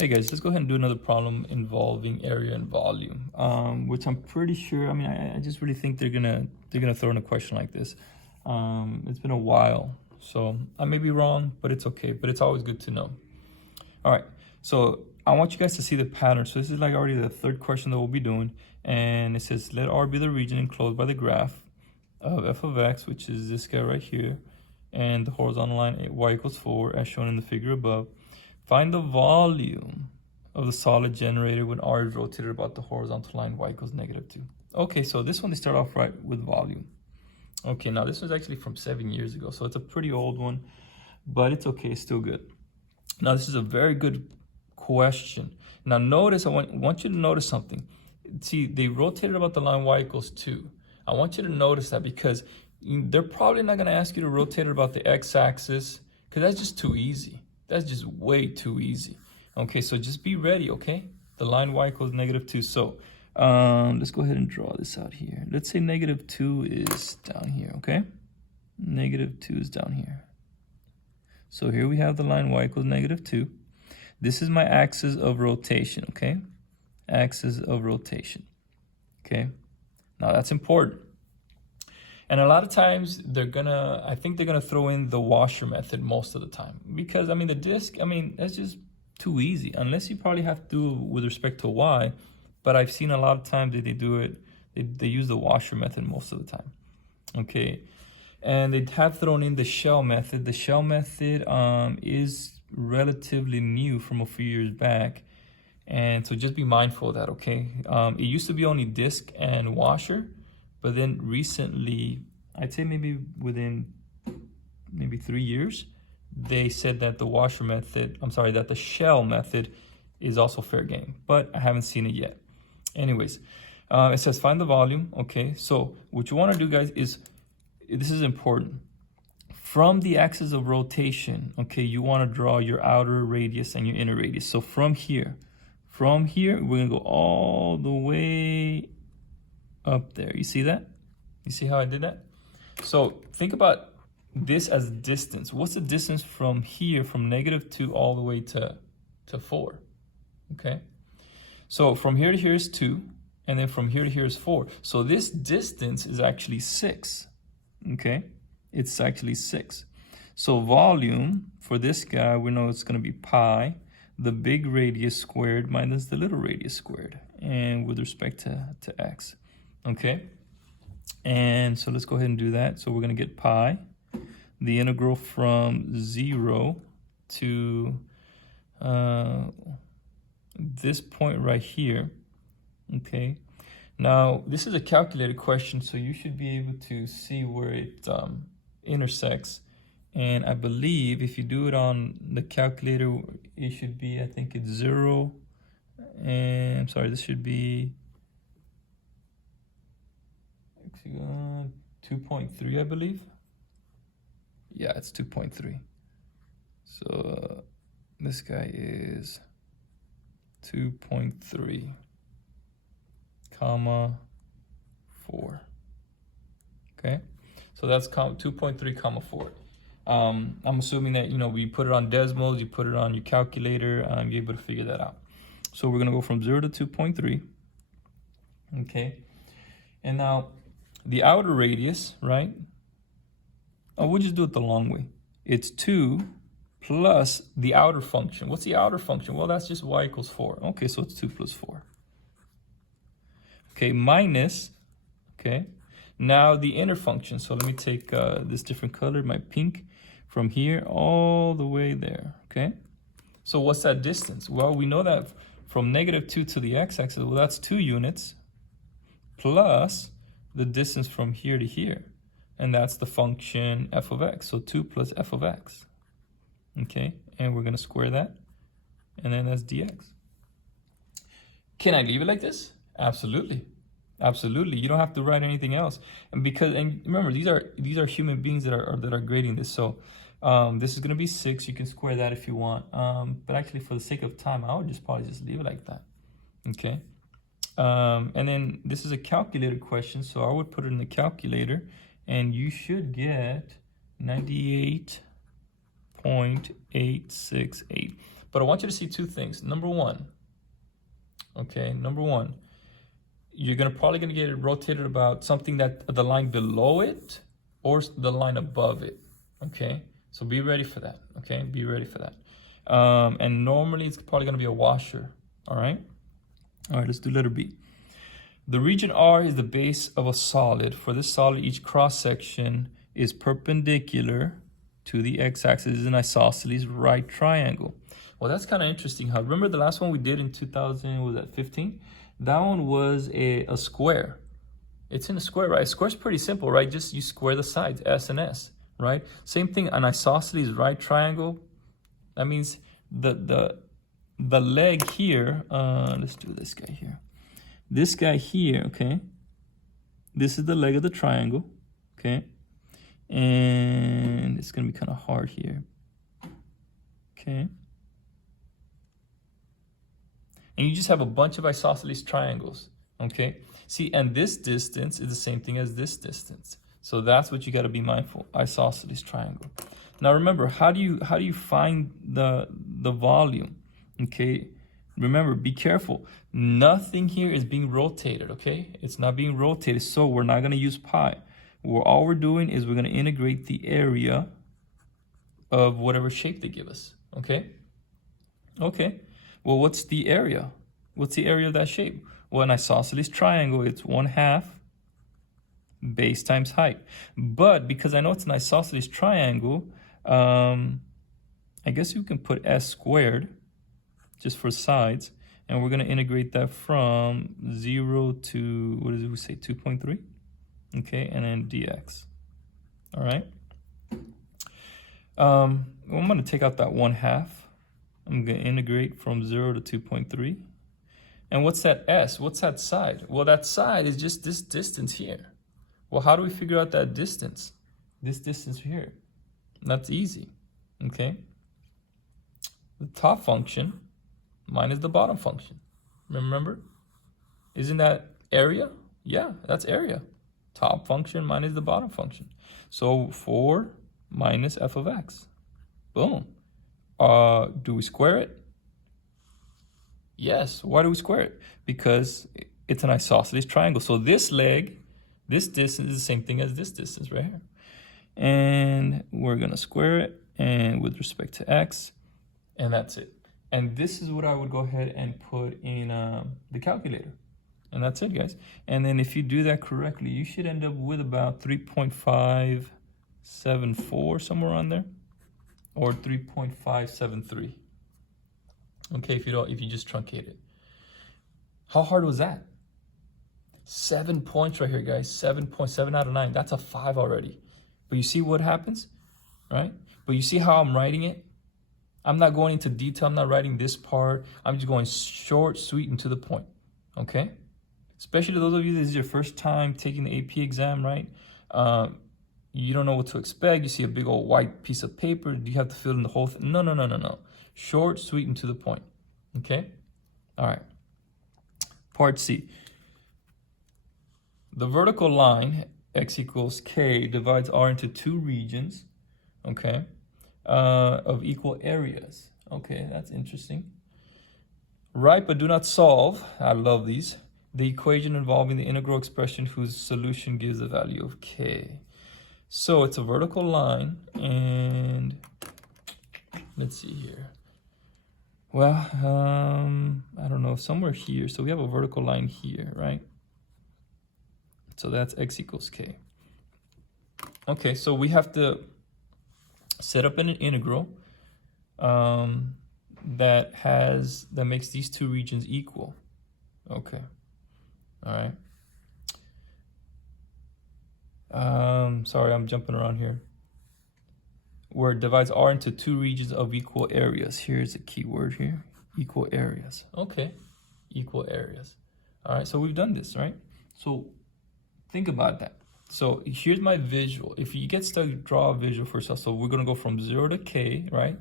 Hey guys, let's go ahead and do another problem involving area and volume, which I'm pretty sure. I mean, I just really think they're gonna throw in a question like this. It's been a while, so I may be wrong, but it's okay. But it's always good to know. All right, so I want you guys to see the pattern. So this is like already the third question that we'll be doing, and it says let R be the region enclosed by the graph of f of x, which is this guy right here, and the horizontal line y equals 4, as shown in the figure above. Find the volume of the solid generated when R is rotated about the horizontal line y equals -2. Okay, so this one they start off right with volume. Okay, now this was actually from 7 years ago, so it's a pretty old one, but it's okay, it's still good. Now this is a very good question. Now notice, I want you to notice something. See, they rotated about the line y equals 2. I want you to notice that because they're probably not going to ask you to rotate it about the x-axis because that's just too easy. That's just way too easy. Okay, so just be ready, okay? The line y equals -2. So let's go ahead and draw this out here. Let's say -2 is down here, okay? -2 is down here. So here we have the line y equals -2. This is my axis of rotation, okay? Axis of rotation, okay? Now that's important. And a lot of times I think they're gonna throw in the washer method most of the time. Because I mean the disk, I mean, that's just too easy. Unless you probably have to do with respect to y, but I've seen a lot of times that they do it, they use the washer method most of the time. Okay. And they have thrown in the shell method. The shell method is relatively new from a few years back. And so just be mindful of that, okay? It used to be only disk and washer, but then recently, I'd say maybe within 3 years, they said that the washer method, that the shell method is also fair game, but I haven't seen it yet. Anyways, it says find the volume, okay? So what you wanna do, guys, is, this is important. From the axis of rotation, okay, you wanna draw your outer radius and your inner radius. So from here, we're gonna go all the way up there. You see that? You see how I did that? So think about this as distance. What's the distance from here, from -2 all the way to 4? Okay. So from here to here is 2, and then from here to here is 4. So this distance is actually 6. Okay. It's actually 6. So volume for this guy, we know it's going to be pi, the big radius squared minus the little radius squared, and with respect to x. Okay, and so let's go ahead and do that. So we're going to get pi, the integral from 0 to this point right here. Okay, now this is a calculated question, so you should be able to see where it intersects. And I believe if you do it on the calculator, it should be, I think it's 0. And I'm sorry, this should be 2.3, I believe. Yeah, it's 2.3. So this guy is 2.3, comma 4. Okay, so that's 2.3, comma 4. I'm assuming that, we put it on Desmos, you put it on your calculator, you're able to figure that out. So we're gonna go from 0 to 2.3. Okay, and now the outer radius, right? Oh, we'll just do it the long way. It's 2 plus the outer function. What's the outer function? Well, that's just y equals 4. Okay, so it's 2 plus 4. Okay, minus, okay, now the inner function. So let me take this different color, my pink, from here all the way there, okay? So what's that distance? Well, we know that from -2 to the x-axis, well, that's 2 units, plus the distance from here to here, and that's the function f of x. So 2 plus f of x. Okay, and we're gonna square that, and then that's dx. Can I leave it like this? Absolutely, absolutely. You don't have to write anything else, and remember, these are human beings that are grading this. So this is gonna be 6. You can square that if you want, but actually, for the sake of time, I would probably just leave it like that. Okay. And then this is a calculated question, so I would put it in the calculator, and you should get 98.868. But I want you to see two things. Number one, you're probably gonna get it rotated about something that the line below it or the line above it. Okay, so be ready for that. Okay, be ready for that. And normally it's probably gonna be a washer. All right, let's do letter B. The region R is the base of a solid. For this solid, each cross section is perpendicular to the x-axis. Is an isosceles right triangle. Well, that's kind of interesting. How remember the last one we did in 2015? That one was a square. It's in a square, right? A square's pretty simple, right? Just you square the sides, S and S, right? Same thing, an isosceles right triangle. That means the leg here. Let's do this guy here. This guy here, okay? This is the leg of the triangle, okay? And it's gonna be kind of hard here, okay? And you just have a bunch of isosceles triangles, okay? See, and this distance is the same thing as this distance. So that's what you got to be mindful, isosceles triangle. Now remember, how do you find the volume? Okay? Remember, be careful. Nothing here is being rotated, okay? It's not being rotated, so we're not going to use pi. All we're doing is we're going to integrate the area of whatever shape they give us, okay? Okay. Well, what's the area? What's the area of that shape? Well, an isosceles triangle, it's 1/2 base times height. But because I know it's an isosceles triangle, I guess you can put s squared just for sides. And we're going to integrate that from 0 to, what does it say, 2.3? Okay, and then dx. All right. I'm going to take out that 1/2. I'm going to integrate from 0 to 2.3. And what's that s? What's that side? Well, that side is just this distance here. Well, how do we figure out that distance? This distance here. That's easy, okay? The top function minus the bottom function. Remember? Isn't that area? Yeah, that's area. Top function minus the bottom function. So 4 minus f of x. Boom. Do we square it? Yes. Why do we square it? Because it's an isosceles triangle. So this leg, this distance is the same thing as this distance right here. And we're going to square it and with respect to x, and that's it. And this is what I would go ahead and put in the calculator. And that's it, guys. And then if you do that correctly, you should end up with about 3.574, somewhere on there, or 3.573. Okay, if you just truncate it. How hard was that? 7 points right here, guys. 7.7 out of 9. That's a 5 already. But you see what happens, right? But you see how I'm writing it? I'm not going into detail. I'm not writing this part. I'm just going short, sweet, and to the point. Okay? Especially to those of you, this is your first time taking the AP exam, right? You don't know what to expect. You see a big old white piece of paper. Do you have to fill in the whole thing? No. Short, sweet, and to the point. Okay? All right. Part C. The vertical line, x equals k, divides R into two regions, okay, of equal areas. Okay, that's interesting. Write but do not solve. I love these. The equation involving the integral expression whose solution gives the value of k. So it's a vertical line, and let's see here. Well, I don't know, somewhere here. So we have a vertical line here, right? So that's x equals k. Okay, so we have to set up an integral that makes these two regions equal. Okay, all right. Sorry, I'm jumping around here. Where it divides R into two regions of equal areas. Here's a key word here, equal areas. Okay, equal areas. All right, so we've done this, right? So think about that. So here's my visual. If you get stuck, draw a visual for yourself. So we're gonna go from 0 to k, right?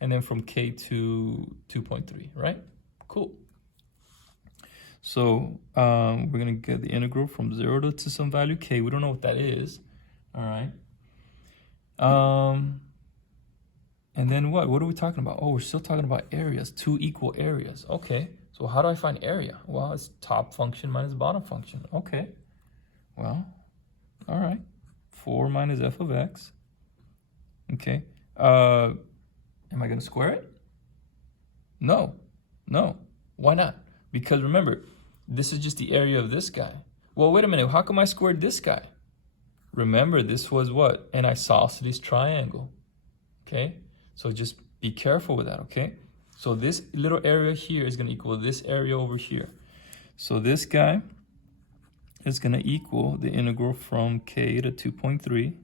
And then from k to 2.3, right? Cool. So we're gonna get the integral from 0 to some value k. We don't know what that is, all right? And then what? What are we talking about? Oh, we're still talking about areas, 2 equal areas. Okay, so how do I find area? Well, it's top function minus bottom function. Okay, well, all right. 4 minus f of x. Okay, am I gonna square it? No, no. Why not? Because remember, this is just the area of this guy. Well, wait a minute, how come I squared this guy? Remember, this was what? An isosceles triangle, okay? So just be careful with that, okay? So this little area here is gonna equal this area over here. So this guy is gonna equal the integral from k to 2.3.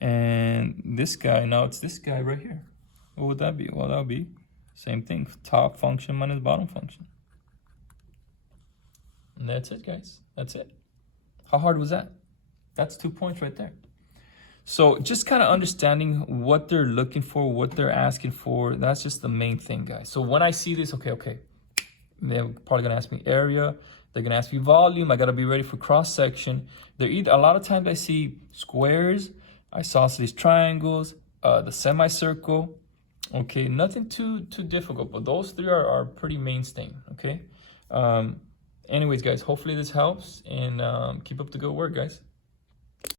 And this guy, now it's this guy right here. What would that be? Well, that would be same thing, top function minus bottom function. And that's it, guys. That's it. How hard was that? That's 2 points right there. So just kind of understanding what they're looking for, what they're asking for, that's just the main thing, guys. So when I see this, okay, they're probably gonna ask me area, they're gonna ask me volume, I gotta be ready for cross-section. They're either, a lot of times I see squares, isosceles triangles, the semicircle, okay, nothing too difficult, but those 3 are pretty mainstay, okay? Anyways, guys, hopefully this helps, and keep up the good work, guys.